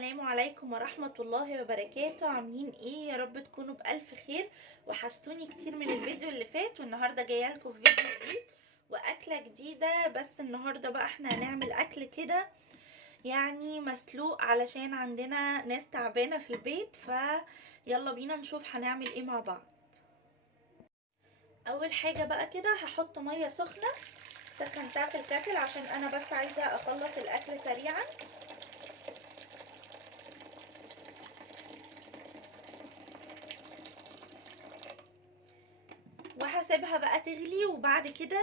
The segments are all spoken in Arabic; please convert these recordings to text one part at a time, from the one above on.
السلام عليكم ورحمة الله وبركاته. عاملين ايه؟ يا رب تكونوا بألف خير. وحشتوني كتير من الفيديو اللي فات، والنهاردة جايه لكم في فيديو جديد واكلة جديدة. بس النهاردة بقى احنا هنعمل اكل كده يعني مسلوق، علشان عندنا ناس تعبانة في البيت. يلا بينا نشوف هنعمل ايه مع بعض. اول حاجة بقى كده هحط مية سخنة سخنتها في الكاتل، عشان انا بس عايزة اخلص الاكل سريعا. وهسيبها بقى تغلي، وبعد كده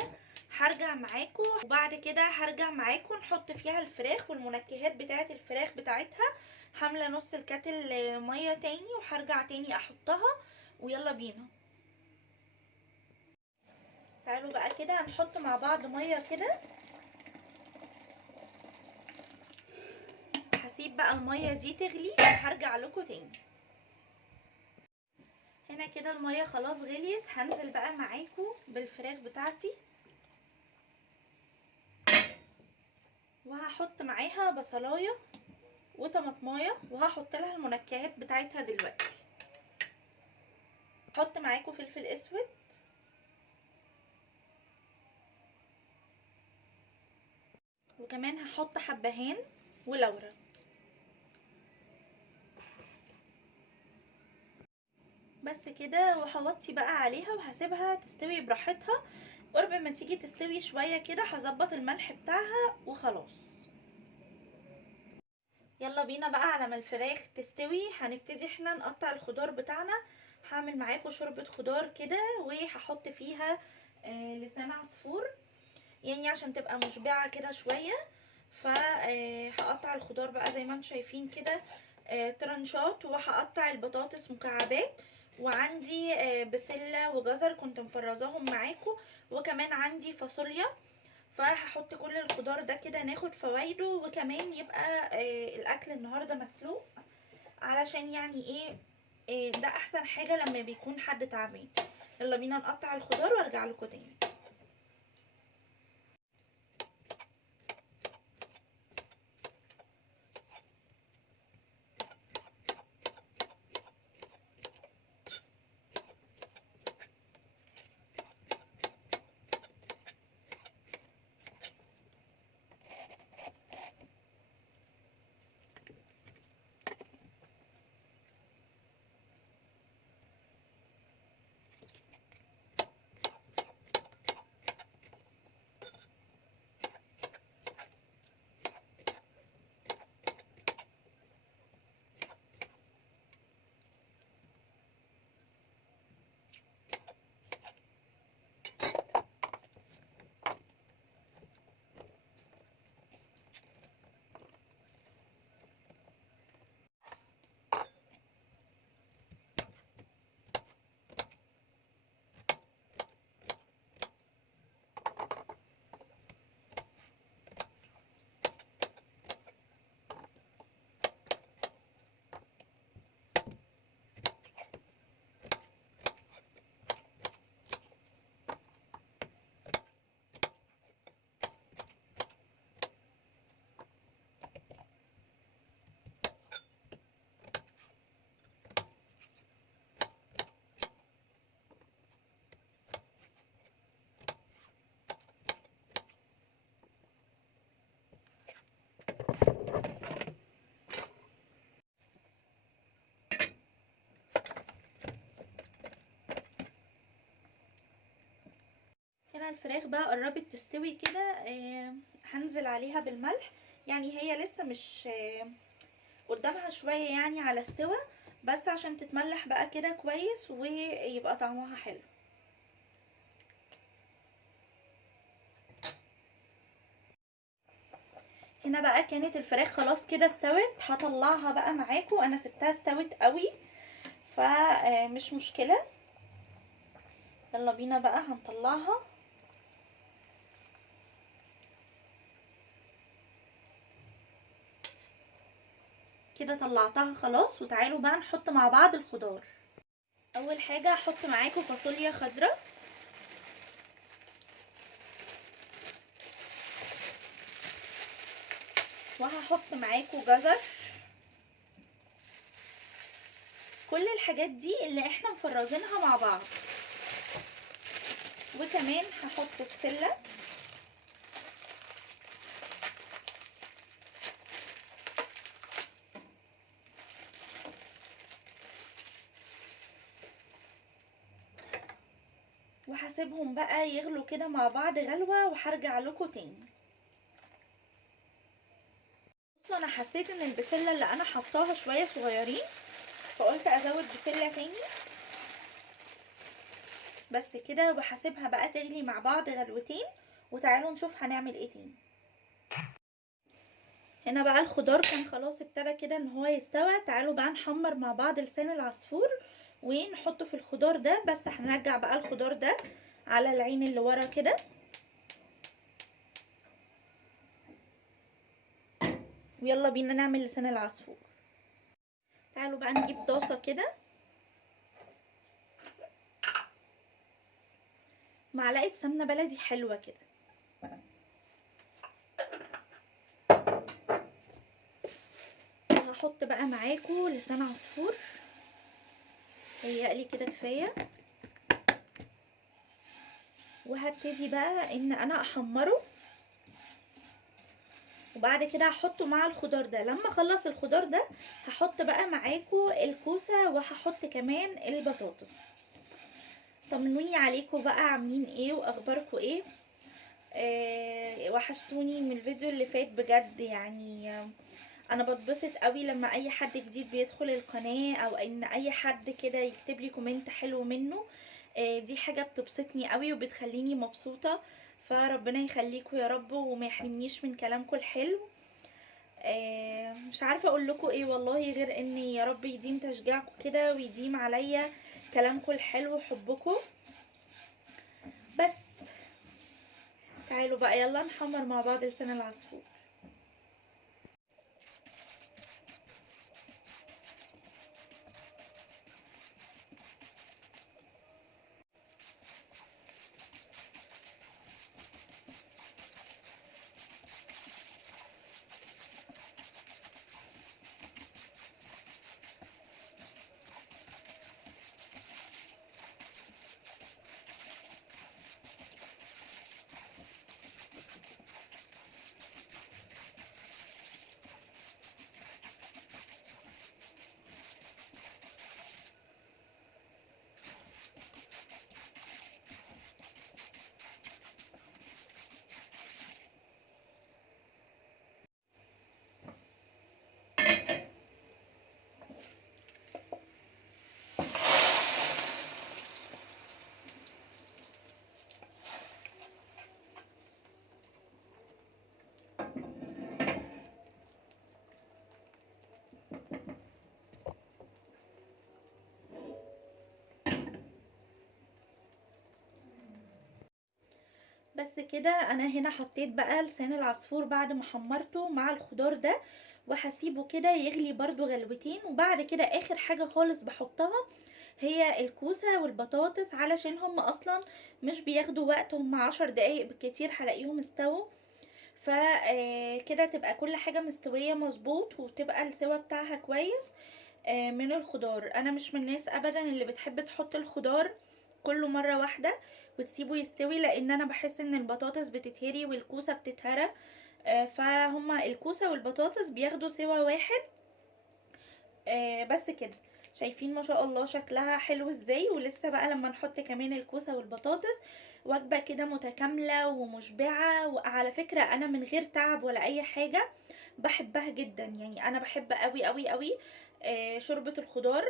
هرجع معاكم نحط فيها الفراخ والمنكهات بتاعه الفراخ بتاعتها. حامله نص الكاتل ميه تاني، وهرجع تاني احطها. ويلا بينا، تعالوا بقى كده هنحط مع بعض ميه كده. هسيب بقى الميه دي تغلي وهرجع لكم تاني. هنا كده الميه خلاص غليت، هنزل بقى معاكم بالفراخ بتاعتي، وهحط معاها بصلايه وطماطمايه، وهحط لها المنكهات بتاعتها دلوقتي. هحط معاكم فلفل اسود، وكمان هحط حبهان ولورا. بس كده، وهوطي بقى عليها وهسيبها تستوي براحتها. قرب ما تيجي تستوي شويه كده هظبط الملح بتاعها وخلاص. يلا بينا بقى، على ما الفراخ تستوي هنبتدي احنا نقطع الخضار بتاعنا. هعمل معاكم شوربه خضار كده، وهحط فيها لسان عصفور، يعني عشان تبقى مشبعه كده شويه. فهقطع الخضار بقى زي ما انتم شايفين كده ترنشات، وهقطع البطاطس مكعبات. وعندي بسله وجزر كنت مفرزاهم معاكم، وكمان عندي فاصوليا. فهحط كل الخضار ده كده ناخد فوايده، وكمان يبقى الاكل النهارده مسلوق، علشان يعني ايه ده احسن حاجه لما بيكون حد تعبان. يلا بينا نقطع الخضار وارجع لكم تاني. هنا الفراخ بقى قربت تستوي كده، هنزل عليها بالملح. يعني هي لسه مش قدامها شوية يعني على السوا، بس عشان تتملح بقى كده كويس ويبقى طعمها حلو. هنا بقى كانت الفراخ خلاص كده استوت، هطلعها بقى معاكم. انا سبتها استوت قوي فمش مشكلة. يلا بينا بقى هنطلعها كده. طلعتها خلاص، وتعالوا بقى نحط مع بعض الخضار. اول حاجة هحط معاكم فاصوليا خضراء، وهحط معاكم جزر، كل الحاجات دي اللي احنا مفرزينها مع بعض. وكمان هحط بسله، وهسيبهم بقى يغلوا كده مع بعض غلوه وهرجع لكم تاني. بصوا انا حسيت ان البسله اللي انا حطاها شويه صغيرين، فقلت ازود بسله تاني بس كده، وهسيبها بقى تغلي مع بعض غلوتين، وتعالوا نشوف هنعمل ايه تاني. هنا بقى الخضار كان خلاص ابتدى كده ان هو يستوى. تعالوا بقى نحمر مع بعض لسان العصفور ونحطه في الخضار ده، بس هنرجع بقى الخضار ده على العين اللي ورا كده. ويلا بينا نعمل لسان العصفور. تعالوا بقى نجيب طاسة كده، معلقة سمنة بلدي حلوة كده، هحط بقى معاكم لسان عصفور، هيقلي كده كفاية، وهبتدي بقى ان انا احمره، وبعد كده هحطه مع الخضار ده. لما اخلص الخضار ده هحط بقى معاكم الكوسة، وهحط كمان البطاطس. طمنوني عليكم بقى، عاملين ايه واخباركم ايه؟ وحشتوني من الفيديو اللي فات بجد. يعني انا بتبسط قوي لما اي حد جديد بيدخل القناة، او ان اي حد كده يكتب لي كومنت حلو منه. دي حاجة بتبسطني قوي وبتخليني مبسوطة، فربنا يخليكم يا رب وما يحرمنيش من كلامكم الحلو. مش عارفة اقول لكم ايه والله، غير ان يا رب يديم تشجيعكم كده ويديم عليا كلامكم الحلو وحبكم. بس تعالوا بقى يلا نحمر مع بعض لسان العصفور. بس كده انا هنا حطيت بقى لسان العصفور بعد ما حمرته مع الخضار ده، وهسيبه كده يغلي برضو غلوتين. وبعد كده اخر حاجة خالص بحطها هي الكوسة والبطاطس، علشان هم اصلا مش بياخدوا وقت، هم 10 دقايق بالكتير هلاقيهم استووا. فكده تبقى كل حاجة مستوية مظبوط، وتبقى السوا بتاعها كويس. من الخضار انا مش من الناس ابدا اللي بتحب تحط الخضار كله مرة واحدة وتسيبه يستوي، لان انا بحس ان البطاطس بتتهري والكوسة بتتهرى. فهما الكوسة والبطاطس بياخدوا سوا واحد. بس كده، شايفين ما شاء الله شكلها حلو ازاي؟ ولسه بقى لما نحط كمان الكوسة والبطاطس وجبة كده متكاملة ومشبعة. وعلى فكرة انا من غير تعب ولا اي حاجة بحبها جدا، يعني انا بحب قوي قوي قوي شوربة الخضار،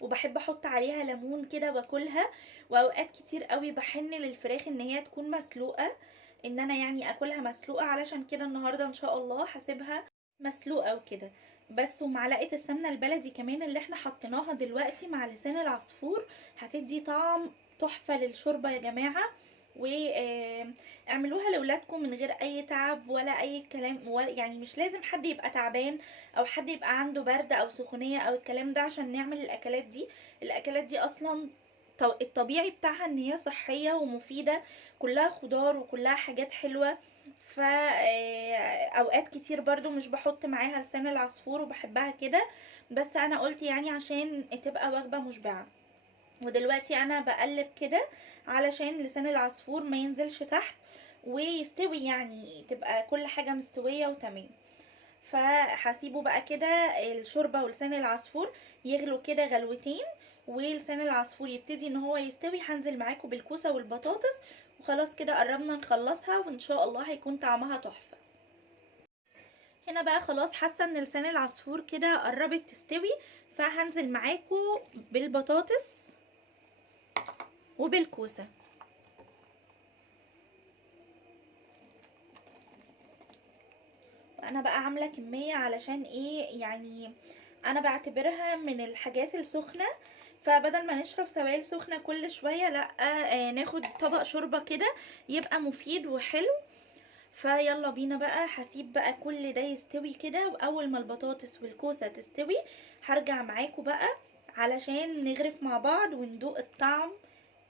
وبحب احط عليها ليمون كده واكلها. واوقات كتير قوي بحن للفراخ ان هي تكون مسلوقة، ان انا يعني اكلها مسلوقة، علشان كده النهاردة ان شاء الله هسيبها مسلوقة وكده. بس ومعلقة السمنة البلدي كمان اللي احنا حطيناها دلوقتي مع لسان العصفور هتدي طعم تحفة للشوربة يا جماعة. واعملوها لاولادكم من غير اي تعب ولا اي كلام، يعني مش لازم حد يبقى تعبان او حد يبقى عنده برد او سخونية او الكلام ده عشان نعمل الاكلات دي. الاكلات دي اصلا الطبيعي بتاعها ان هي صحية ومفيدة، كلها خضار وكلها حاجات حلوة. ف اوقات كتير برضو مش بحط معاها لسان العصفور وبحبها كده، بس انا قلت يعني عشان تبقى وجبة مشبعة. ودلوقتي انا بقلب كده علشان لسان العصفور ما ينزلش تحت ويستوي، يعني تبقى كل حاجة مستوية وتمام. فهسيبه بقى كده الشوربة ولسان العصفور يغلوا كده غلوتين، ولسان العصفور يبتدي ان هو يستوي، هنزل معاكم بالكوسة والبطاطس، وخلاص كده قربنا نخلصها وان شاء الله هيكون طعمها تحفة. هنا بقى خلاص حاسة ان لسان العصفور كده قربت تستوي، فهنزل معاكم بالبطاطس وبالكوسة. انا بقى عاملة كمية علشان ايه يعني، انا بعتبرها من الحاجات السخنة، فبدل ما نشرب سوائل سخنة كل شوية، لا ناخد طبق شوربة كده يبقى مفيد وحلو. فيلا بينا بقى، هسيب بقى كل ده يستوي كده، واول ما البطاطس والكوسة تستوي هرجع معاكم بقى علشان نغرف مع بعض وندوق الطعم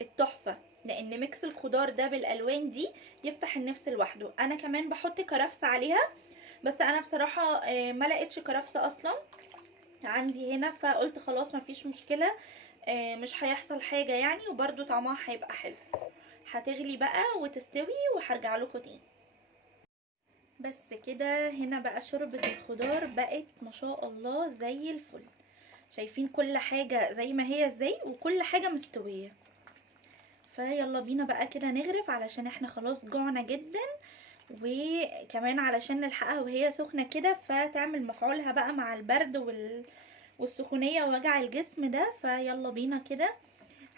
التحفة. لان ميكس الخضار ده بالالوان دي يفتح النفس لوحده. انا كمان بحط كرفس عليها، بس انا بصراحة ما لقيتش كرفس اصلا عندي هنا، فقلت خلاص مفيش مشكلة، مش هيحصل حاجة يعني، وبرده طعمها هيبقى حلو. هتغلي بقى وتستوي وهرجع لكم تاني. بس كده هنا بقى شوربة الخضار بقت ما شاء الله زي الفل. شايفين كل حاجة زي ما هي ازاي، وكل حاجة مستوية. فيلا بينا بقى كده نغرف علشان احنا خلاص جوعنا جدا، وكمان علشان نلحقها وهي سخنة كده فتعمل مفعولها بقى مع البرد والسخونية ووجع الجسم ده. فيلا بينا كده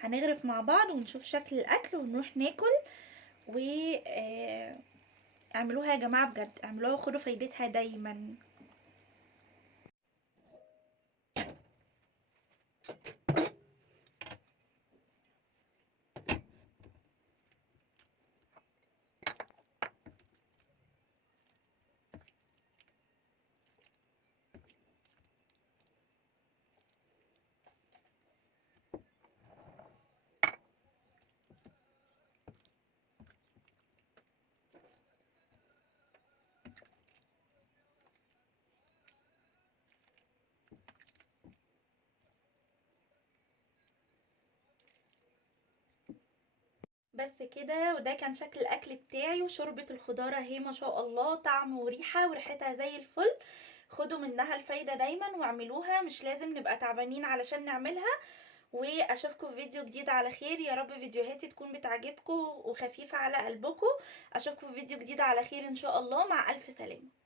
هنغرف مع بعض ونشوف شكل الاكل ونروح ناكل. و اعملوها يا جماعة بجد، اعملوها وخدوا فايدتها دايما. بس كده، وده كان شكل الاكل بتاعي، وشوربة الخضار اهي ما شاء الله طعم وريحة وريحتها زي الفل. خدوا منها الفايدة دايما واعملوها، مش لازم نبقى تعبانين علشان نعملها. واشوفكم في فيديو جديد على خير، يا رب فيديوهاتي تكون بتعجبكم وخفيفة على قلبكم. اشوفكم في فيديو جديد على خير ان شاء الله، مع الف سلامة.